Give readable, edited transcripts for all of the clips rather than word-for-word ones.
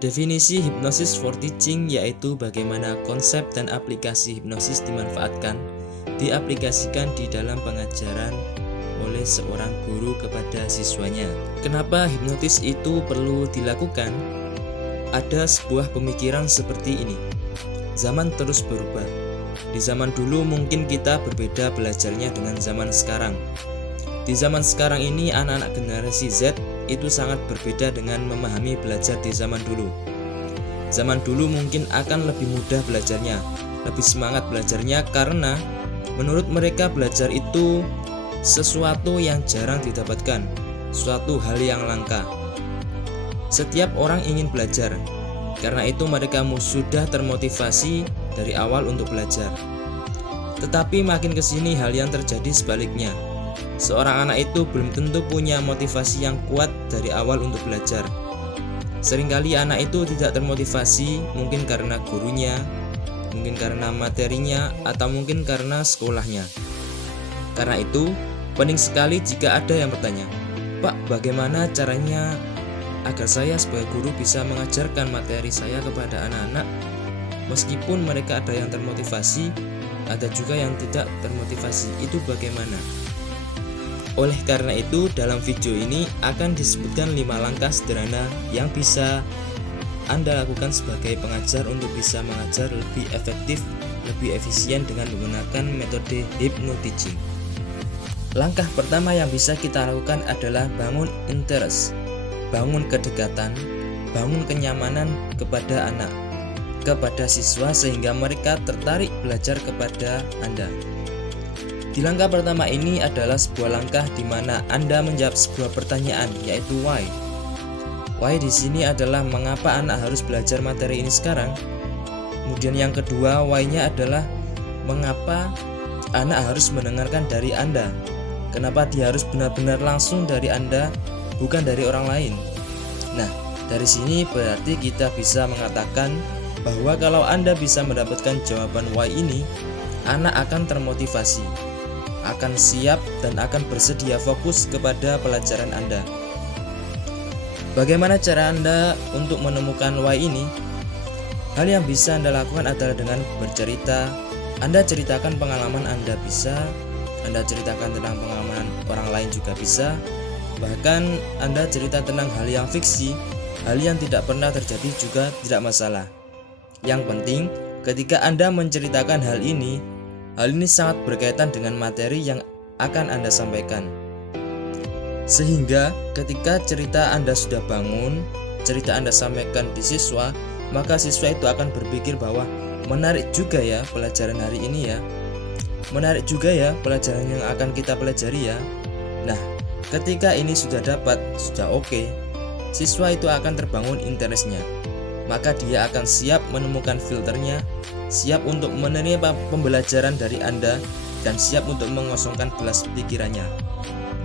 Definisi hipnosis for teaching yaitu bagaimana konsep dan aplikasi hipnosis dimanfaatkan, diaplikasikan di dalam pengajaran oleh seorang guru kepada siswanya. Kenapa hipnotis itu perlu dilakukan? Ada sebuah pemikiran seperti ini. Zaman terus berubah. Di zaman dulu mungkin kita berbeda belajarnya dengan zaman sekarang. Di zaman sekarang ini anak-anak generasi Z itu sangat berbeda dengan memahami belajar di zaman dulu. Zaman dulu mungkin akan lebih mudah belajarnya, lebih semangat belajarnya karena menurut mereka belajar itu sesuatu yang jarang didapatkan, suatu hal yang langka. Setiap orang ingin belajar, karena itu mereka sudah termotivasi dari awal untuk belajar. Tetapi makin kesini hal yang terjadi sebaliknya. Seorang anak itu belum tentu punya motivasi yang kuat dari awal untuk belajar. Seringkali anak itu tidak termotivasi, mungkin karena gurunya, mungkin karena materinya, atau mungkin karena sekolahnya. Karena itu, penting sekali jika ada yang bertanya, "Pak, bagaimana caranya agar saya sebagai guru bisa mengajarkan materi saya kepada anak-anak?" Meskipun mereka ada yang termotivasi, ada juga yang tidak termotivasi. Itu bagaimana? Oleh karena itu, dalam video ini akan disebutkan 5 langkah sederhana yang bisa Anda lakukan sebagai pengajar untuk bisa mengajar lebih efektif, lebih efisien dengan menggunakan metode hypnoteaching. Langkah pertama yang bisa kita lakukan adalah bangun interest, bangun kedekatan, bangun kenyamanan kepada anak, kepada siswa sehingga mereka tertarik belajar kepada Anda. Di langkah pertama ini adalah sebuah langkah di mana Anda menjawab sebuah pertanyaan, yaitu why. Why di sini adalah mengapa anak harus belajar materi ini sekarang. Kemudian yang kedua, why-nya adalah mengapa anak harus mendengarkan dari Anda. Kenapa dia harus benar-benar langsung dari Anda, bukan dari orang lain. Nah, dari sini berarti kita bisa mengatakan bahwa kalau Anda bisa mendapatkan jawaban why ini, anak akan termotivasi, akan siap dan akan bersedia fokus kepada pelajaran Anda. Bagaimana cara Anda untuk menemukan why ini? Hal yang bisa Anda lakukan adalah dengan bercerita. Anda ceritakan pengalaman Anda bisa, Anda ceritakan tentang pengalaman orang lain juga bisa. Bahkan Anda cerita tentang hal yang fiksi, hal yang tidak pernah terjadi juga tidak masalah. Yang penting, ketika Anda menceritakan hal ini sangat berkaitan dengan materi yang akan Anda sampaikan. Sehingga ketika cerita Anda sudah bangun, cerita Anda sampaikan di siswa, maka siswa itu akan berpikir bahwa menarik juga ya pelajaran hari ini ya. Menarik juga ya pelajaran yang akan kita pelajari ya. Nah, ketika ini sudah dapat, sudah oke, siswa itu akan terbangun interestnya. Maka dia akan siap menemukan filternya, siap untuk menerima pembelajaran dari Anda, dan siap untuk mengosongkan gelas pikirannya.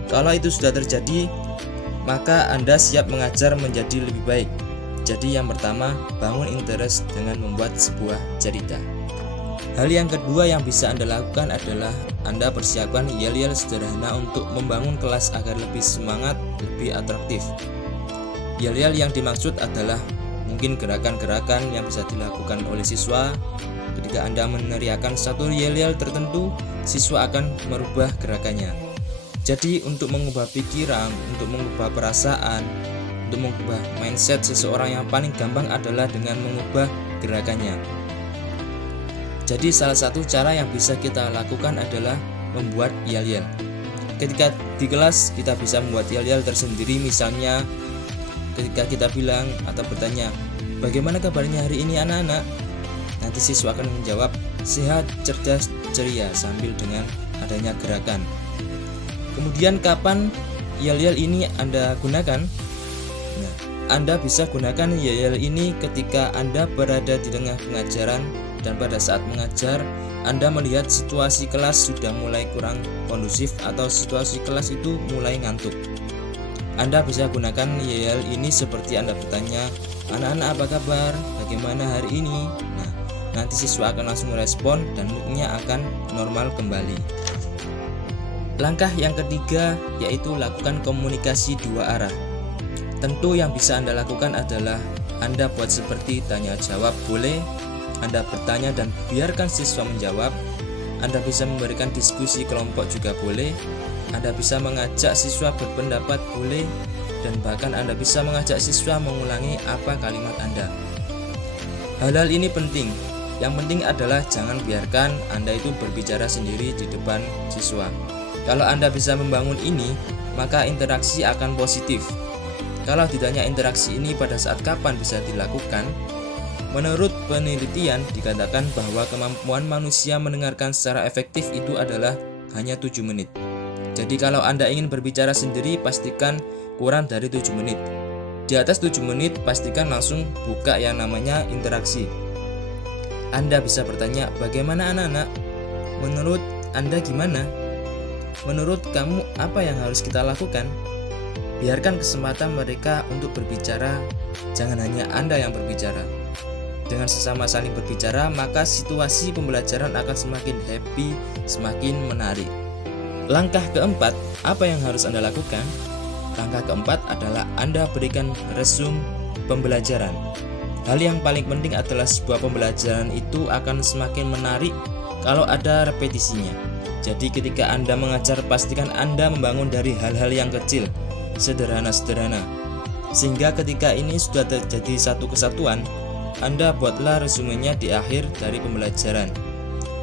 Kalau itu sudah terjadi, maka Anda siap mengajar menjadi lebih baik. Jadi yang pertama, bangun interest dengan membuat sebuah cerita. Hal yang kedua yang bisa Anda lakukan adalah Anda persiapkan yel-yel sederhana untuk membangun kelas agar lebih semangat, lebih atraktif. Yel-yel yang dimaksud adalah mungkin gerakan-gerakan yang bisa dilakukan oleh siswa. Ketika Anda meneriakkan satu yel-yel tertentu, siswa akan merubah gerakannya. Jadi untuk mengubah pikiran, untuk mengubah perasaan, untuk mengubah mindset seseorang yang paling gampang adalah dengan mengubah gerakannya. Jadi salah satu cara yang bisa kita lakukan adalah membuat yel-yel. Ketika di kelas kita bisa membuat yel-yel tersendiri, misalnya ketika kita bilang atau bertanya, "Bagaimana kabarnya hari ini anak-anak?" Nanti siswa akan menjawab, "Sehat, cerdas, ceria," sambil dengan adanya gerakan. Kemudian kapan yel-yel ini Anda gunakan? Nah, Anda bisa gunakan yel-yel ini ketika Anda berada di tengah pengajaran dan pada saat mengajar Anda melihat situasi kelas sudah mulai kurang kondusif atau situasi kelas itu mulai ngantuk. Anda bisa gunakan yel ini seperti Anda bertanya, "Anak-anak apa kabar? Bagaimana hari ini?" Nah, nanti siswa akan langsung merespon dan moodnya akan normal kembali. Langkah yang ketiga yaitu lakukan komunikasi dua arah. Tentu yang bisa Anda lakukan adalah Anda buat seperti tanya jawab boleh, Anda bertanya dan biarkan siswa menjawab, Anda bisa memberikan diskusi kelompok juga boleh, Anda bisa mengajak siswa berpendapat boleh, dan bahkan Anda bisa mengajak siswa mengulangi apa kalimat Anda. Hal-hal ini penting. Yang penting adalah jangan biarkan Anda itu berbicara sendiri di depan siswa. Kalau Anda bisa membangun ini, maka interaksi akan positif. Kalau ditanya interaksi ini pada saat kapan bisa dilakukan, menurut penelitian dikatakan bahwa kemampuan manusia mendengarkan secara efektif itu adalah hanya 7 menit. Jadi kalau Anda ingin berbicara sendiri, pastikan kurang dari 7 menit. Di atas 7 menit, pastikan langsung buka yang namanya interaksi. Anda bisa bertanya, bagaimana anak-anak? Menurut Anda gimana? Menurut kamu apa yang harus kita lakukan? Biarkan kesempatan mereka untuk berbicara, jangan hanya Anda yang berbicara. Dengan sesama saling berbicara, maka situasi pembelajaran akan semakin happy, semakin menarik. Langkah keempat, apa yang harus Anda lakukan? Langkah keempat adalah Anda berikan resume pembelajaran. Hal yang paling penting adalah sebuah pembelajaran itu akan semakin menarik kalau ada repetisinya. Jadi ketika Anda mengajar, pastikan Anda membangun dari hal-hal yang kecil, sederhana-sederhana. Sehingga ketika ini sudah terjadi satu kesatuan, Anda buatlah resumenya di akhir dari pembelajaran.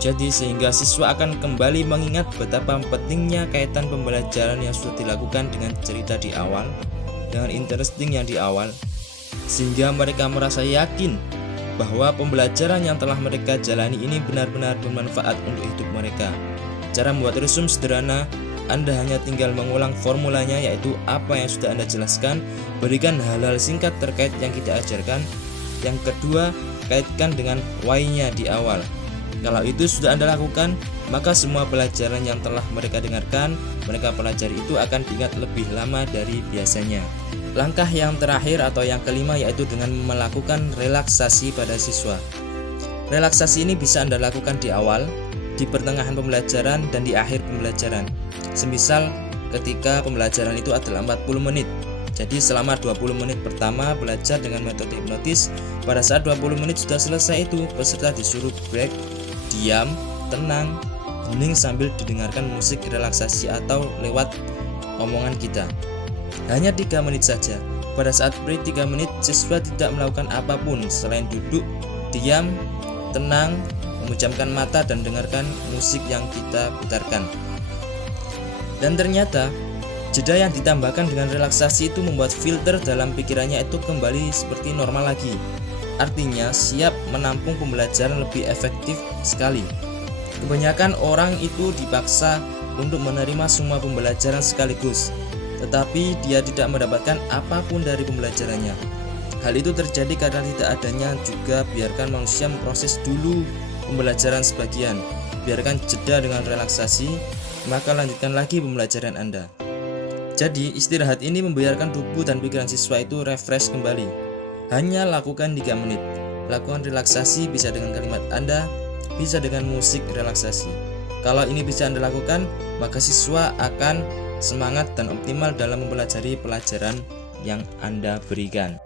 Jadi sehingga siswa akan kembali mengingat betapa pentingnya kaitan pembelajaran yang sudah dilakukan dengan cerita di awal, dengan interesting yang di awal, sehingga mereka merasa yakin bahwa pembelajaran yang telah mereka jalani ini benar-benar bermanfaat untuk hidup mereka. Cara membuat resume sederhana, Anda hanya tinggal mengulang formulanya, yaitu apa yang sudah Anda jelaskan, berikan hal-hal singkat terkait yang kita ajarkan. Yang kedua, kaitkan dengan why-nya di awal. Kalau itu sudah Anda lakukan, maka semua pelajaran yang telah mereka dengarkan, mereka pelajari itu akan diingat lebih lama dari biasanya. Langkah yang terakhir atau yang kelima yaitu dengan melakukan relaksasi pada siswa. Relaksasi ini bisa Anda lakukan di awal, di pertengahan pembelajaran, dan di akhir pembelajaran. Semisal ketika pembelajaran itu adalah 40 menit. Jadi selama 20 menit pertama belajar dengan metode hipnotis. Pada saat 20 menit sudah selesai itu, peserta disuruh break, diam, tenang, hening sambil didengarkan musik relaksasi atau lewat omongan kita. Hanya 3 menit saja. Pada saat break 3 menit, siswa tidak melakukan apapun selain duduk, diam, tenang, memejamkan mata dan dengarkan musik yang kita putarkan. Dan ternyata jeda yang ditambahkan dengan relaksasi itu membuat filter dalam pikirannya itu kembali seperti normal lagi. Artinya siap menampung pembelajaran lebih efektif sekali. Kebanyakan orang itu dipaksa untuk menerima semua pembelajaran sekaligus, tetapi dia tidak mendapatkan apapun dari pembelajarannya. Hal itu terjadi karena tidak adanya juga biarkan manusia memproses dulu pembelajaran sebagian. Biarkan jeda dengan relaksasi, maka lanjutkan lagi pembelajaran Anda. Jadi istirahat ini membiarkan tubuh dan pikiran siswa itu refresh kembali. Hanya lakukan 3 menit. Lakukan relaksasi bisa dengan kalimat Anda, bisa dengan musik relaksasi. Kalau ini bisa Anda lakukan, maka siswa akan semangat dan optimal dalam mempelajari pelajaran yang Anda berikan.